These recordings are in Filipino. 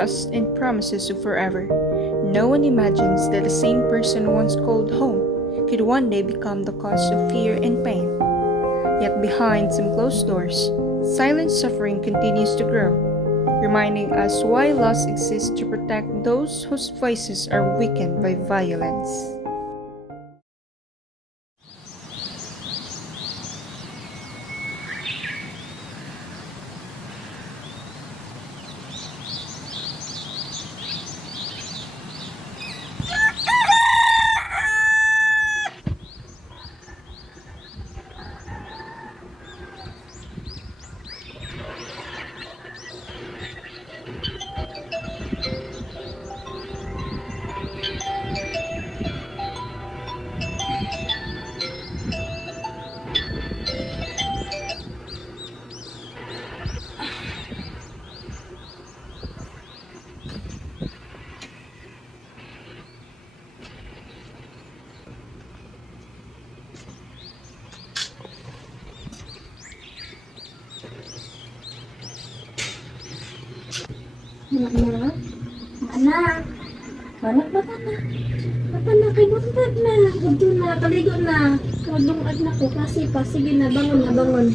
trust, and promises of forever. No one imagines that the same person once called home could one day become the cause of fear and pain. Yet behind some closed doors, silent suffering continues to grow, reminding us why laws exist to protect those whose voices are weakened by violence. Anak, anak, anak ba ka na? Bata na, kay buntag na. Dito na, kaligo na. Kadungad na ko, kasi pa. Sige na, bangon na, bangon.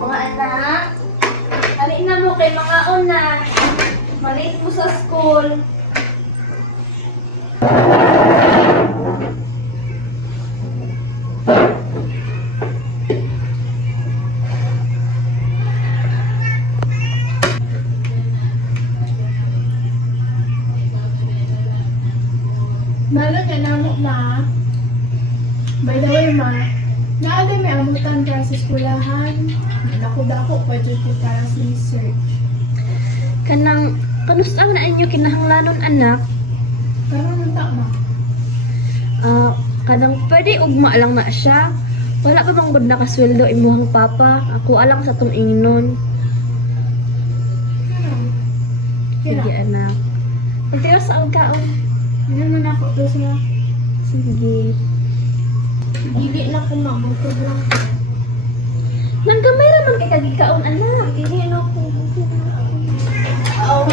Mga anak, halin na mo kay mga una. Maliit mo sa school. Nalo ka na mo, ma. By the way, ma, naalala may abutan para sa eskulahan. Dako-dako pa dyan ko para sa research. Kanusta na inyo kinahanglanon, anak? Pero nunta, ma. Kanang pwede ugma lang na siya. Wala pa bang good nakasweldo imuhang papa? Ako alang sa tong ingnon. Kira, Sige, anak. Pagtiwas sa agkaon. hindi naman ako to sa Sige. gili na ko, ma. Bukod lang. Nanggamay raman kay kagikaon, anak. Gili na ko. Oo,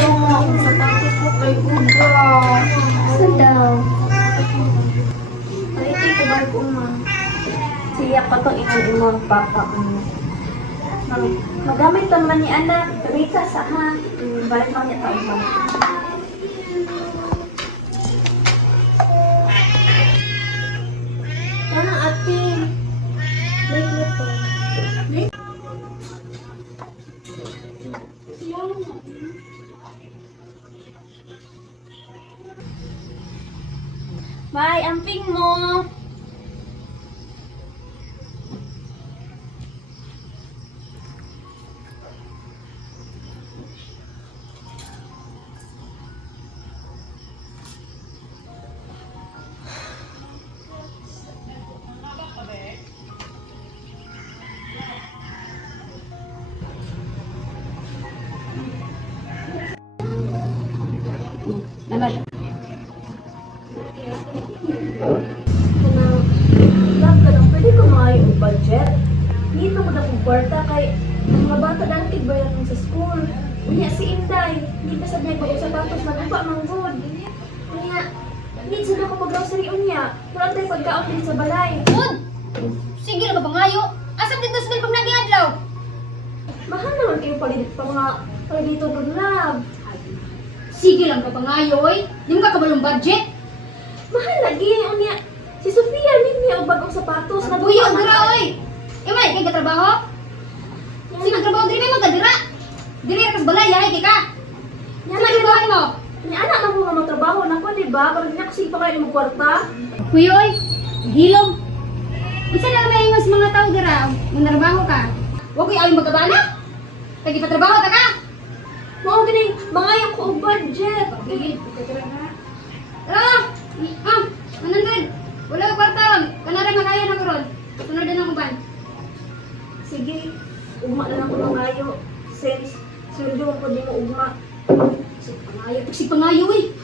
sa tapos mo kay Uga. Saan daw? Palitin ko ba ko, ma? Siya pa to imong papa. Magamit naman ni anak. Rita sa ha. Balik lang niya taong balik. Ano, ate? Late po. Bye, amping mo. Naman. Love ka lang, pwede ko maayo ang budget. Dito ko na kong kwarta kay ang mga bata dahil tigbayan mo sa school. Unya si Inday, hindi ka sabihin pag sapatos na lupa mang good. Unya, hindi sila ko pag-grocery unya. Wala tayo pagkaon din sa balay. Good! Sige na ba pangayo? Asap dito sa pag nag-iadlaw? Mahal naman kayo palidito ko, love. Sige lang ka pangayo, oy. Di mo ka kabalong budget? Mahal lagi, unya. Si Sofia, niya og bagong sapatos. Nabuyo, gira, oy. Imay, kay katrabaho? Sige, magtrabaho diri may magkadira. Diri kas balay, yahay kay ka. Sa trabaho mo? Ni anak na mo nga magtrabaho na ko, di ba? Pero di na kasi pa kayo mo kwarta. Kuyoy, hilom. Unsa na may mas mga tao dira? Manarbaho ka. Wa koy ayon magkabana? Kay gipatrabaho ta ka. Mao gani, mangayo ko og budget. Sige, tara. Manandun. Wala ka kwartawan. Kanara mangayo na karon. Sunod na ang uban. Sige, ugma na lang ko mangayo. Since sweldo ko di mo ugma. Sig pangayo eh.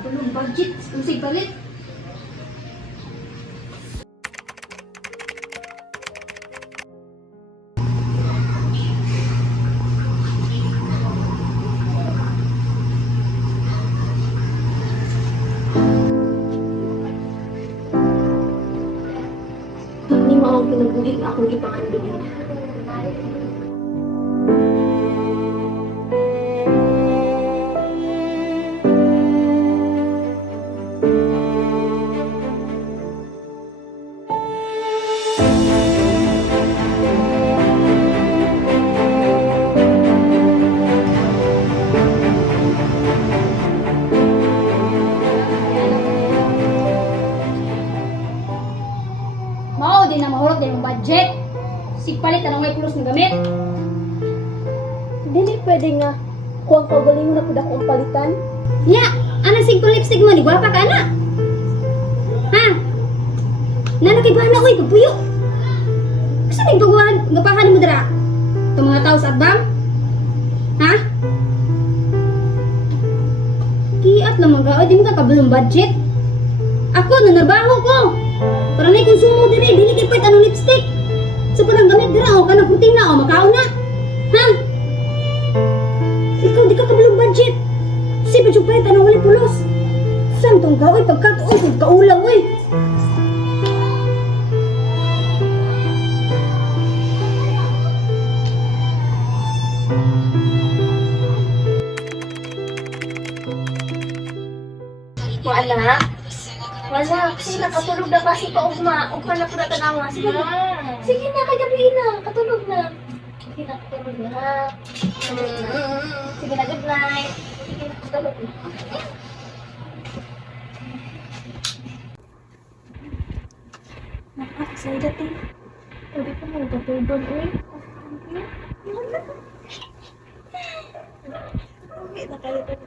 Tulong budget, sig palit. Hindi mo ako pinabuhi na akong ipanganduin. Mao din na mahurot din ang budget. Sig palit anong may pulos ng gamit. Dili pwede nga. Kung kaugaling na po na akong palitan. Nya, ana sig lipstick mo ni gwapa ka na. Ha? Nana kay bana oy pagpuyo. Kasi ning pagwahan gapahan mo dira. Ito mga tao sa atbang? Ha? Kiat naman ka, di mo ka kabalong budget. Ako, nanarbaho ko. Para may konsumo diri, dili kay pwede anong lipstick. So parang gamit dira, o ka na puting na, o makao na. Ha? Ikaw, di ka kabalong budget. Si Pachupay, tanong wali pulos. Santong ka, oy, pagkatuon, kaulaw, oy. Wala. Wala. Kasi nakatulog na kasi pa ugma. Ugma na po na tanawa. Sige na. Sige na, kagabi na. Katulog na. Sige na, katulog na. Sige na, good night. Sige na, katulog na. Nakakasay dati. Pwede ko mo patulog eh. Okay, nakalitan ko.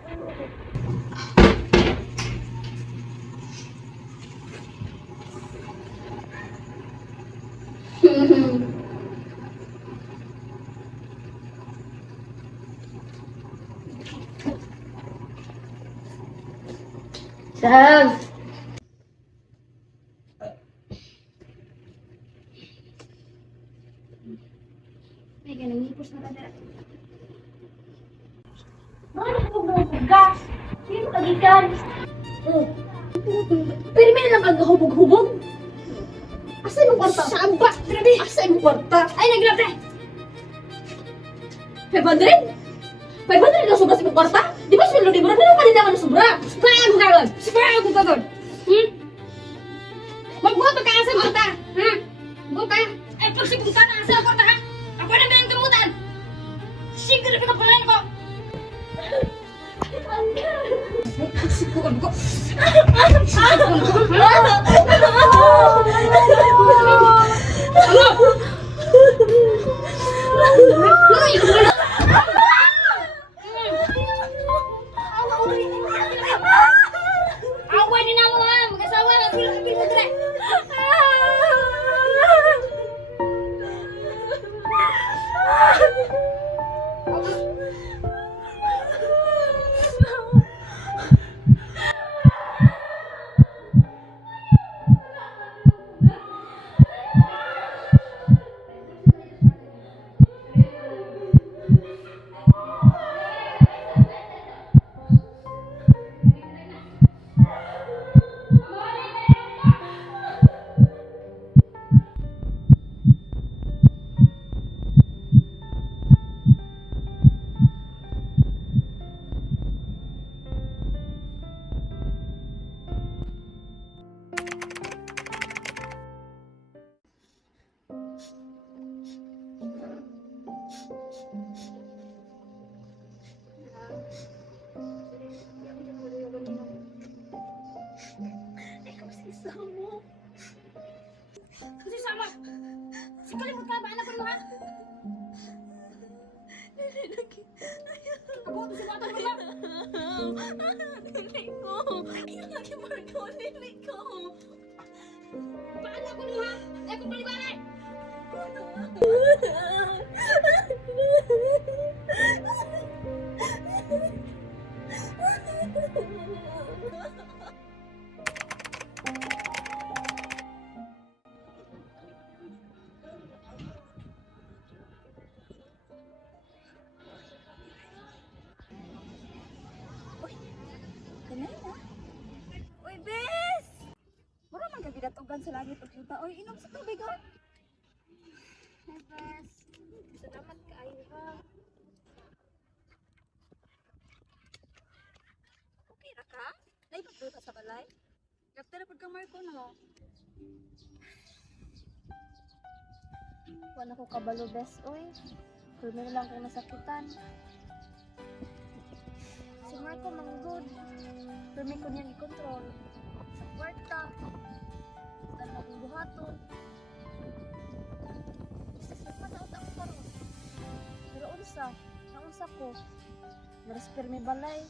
Sab! May ganun, hipos na kada. Ano ko mo gas? Sino kagikan? Pero may lang kagahubog-hubog. Asa yung kwarta? Saan ba? Grabe! Asa yung kwarta? Ay, nagrabe! 500? 500 na sobra sa imong kwarta? Di ba sweldo ni Bro? Pero kanina naman na sobra. Spray ako karon! Spray ako karon! Magbuhat ka asa mo ta! Ha? Buhat ka! Ay, pagsipong ka na asa ko ta ha! Ako na bilang kamutan! Sige na pinapalan ko! Ay, sikuan ko! Away din ako ha! Mag-asawa na! Pila dire! Kabuto si bata mo lang. Dili ko. Lagi Marco, dili ko. Paano ko luha? Eh, kung paliwanag! Uy, bes! Mura man kag gidatugan sa langit ug yuta. Uy, inom sa tubig oh. Hey, Bes. Salamat kaayo ha. Okay ra ka? Naipagduta sa balay? Kapta na pud kang Marco no. Wala ko kabalo, bes. Uy, pwede na lang kung nasakitan. Si Marco manggod. Pwede ko niyang i-control. Sa kwarta. Sa akong buhaton. Sa mataot ako karon. Pero naunsa ko. Narasper may balay.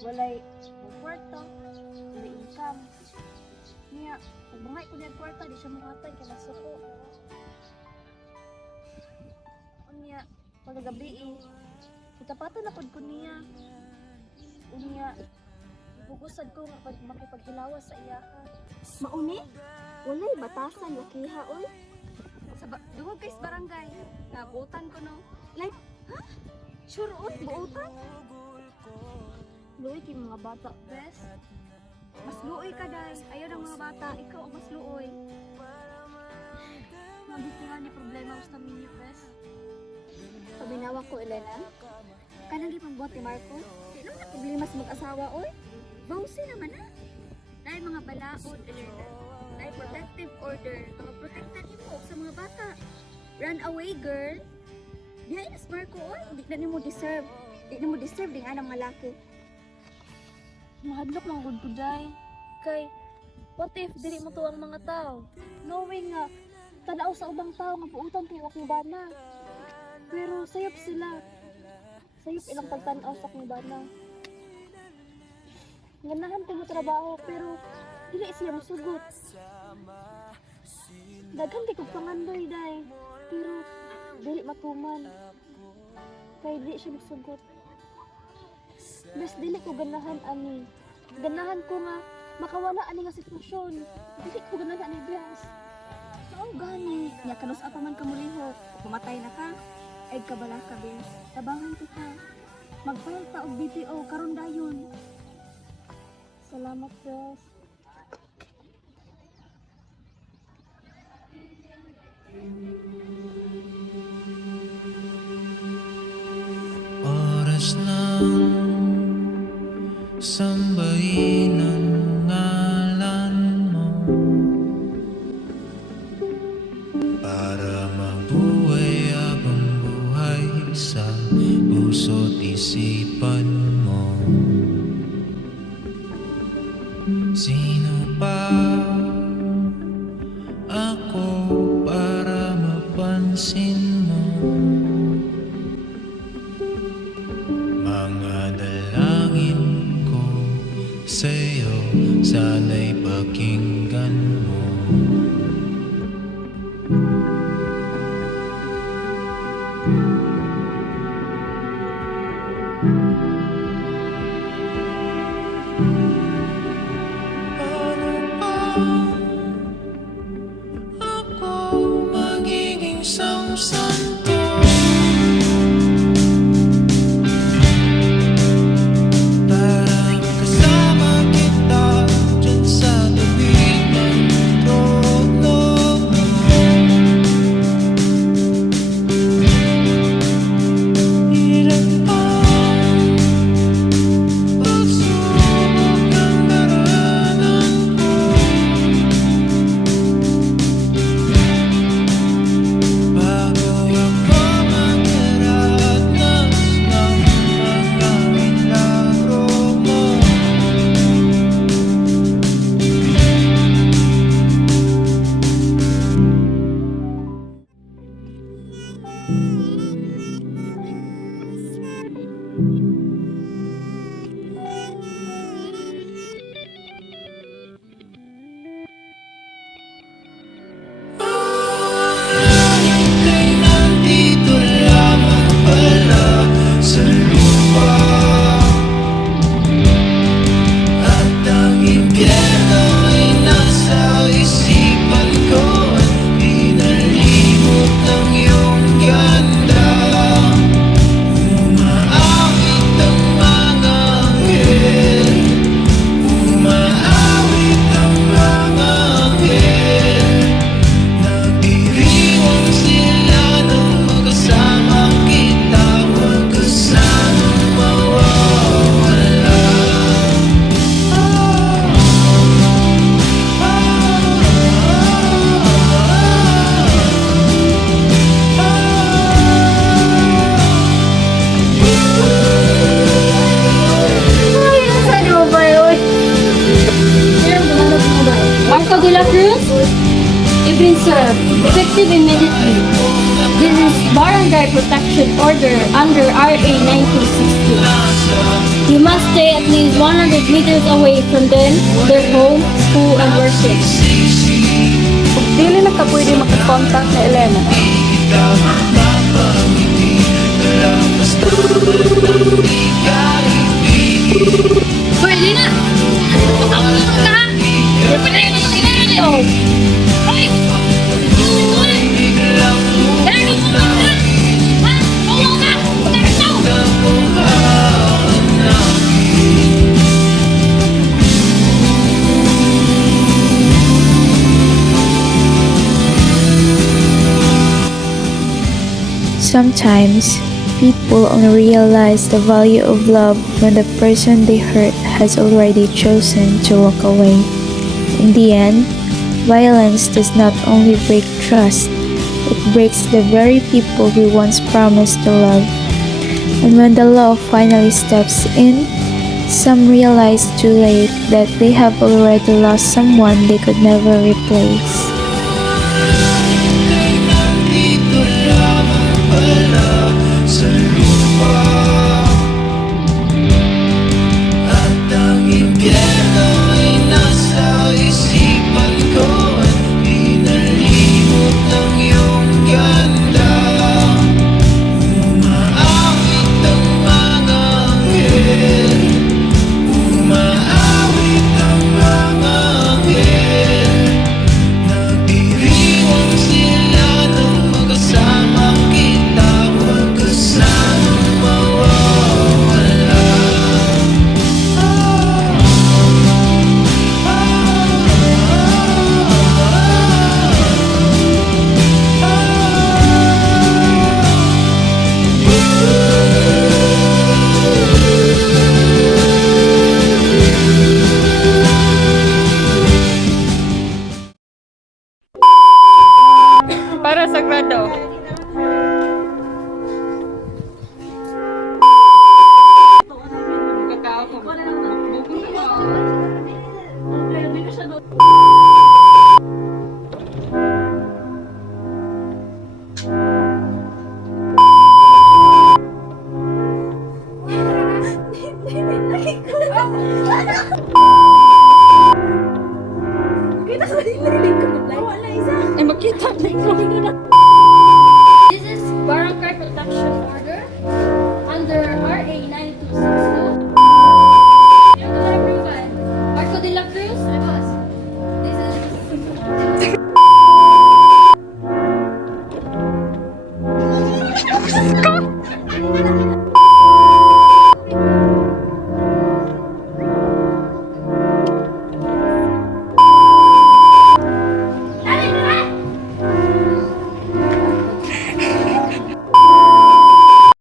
Walay ng kwarta. Walay income. Niya, pag bangay ko niyang kwarta, di siya mukhatay kaya nasuko. Unya, pagagabi kitapatan na pod ko niya. Unya, bugusad ko nga pag makipaghilawas sa iyaha. Mauni? Walay batasan lakiha oy. Dugog kay sa barangay. Nabutan ko no. Like, ha? Sure oy, buutan? Luoy kay mga bata, bes. Mas luoy ka dahil. Ayaw ng mga bata. Ikaw ang mas luoy. Mabitihan ni problema sa minyo, bes. Pabinawa ko, Elena. Kanang gipangbuhat ni Marco. Di naman na problema sa mag-asawa oy. Bawsi naman na. Dahil mga balaod, Elena. Dahil protective order. Mga protected mo sa mga bata. Run away, girl. Dihay na si Marco oy. Di na mo deserve. Di na mo deserve di nga ng mga laki. Mahadlok lang gud ko day. Kay what if dili mo to ang mga tao? Knowing nga tanaw sa ubang tao nga puutan kay Wakibana. Pero sayop sila. Sayop ilang pagtanaw sa Wakibana. Ganahan ko mo trabaho pero dili siya masugot. Daghan kay kog pangandoy day. Pero dili matuman. Kay dili siya masugot. Bes dili ko ganahan ani. Ganahan ko nga makawala ani nga sitwasyon. Dili ko ganahan ani Bes. Oo gani. Nya kanus apa man ka mulihok. Pumatay na ka. Ay kabala ka, bes. Tabangan kita. Mag-file ta og BPO karon dayon. Salamat, Bes. Oras ng sambahin ang ngalan mo para mabuhay habang buhay sa puso't isipan mo. Sino pa ako para mapansin mo? Mga dalangin ko sa'yo, sana'y pakinggan mo. leave immediately. This is Barangay Protection Order under RA 1960. You must stay at least 100 meters away from them, their home, school, and workplace. Kung dili na ka pwede makakontak na Elena, Pwede na! Patawag mo ka! Pwede na sa inyo! Ay! Dahil mo ka! Ha? Tulong ka! Pagkakataw! Sometimes, people only realize the value of love when the person they hurt has already chosen to walk away. In the end, violence does not only break trust, it breaks the very people we once promised to love. And when the law finally steps in, some realize too late that they have already lost someone they could never replace.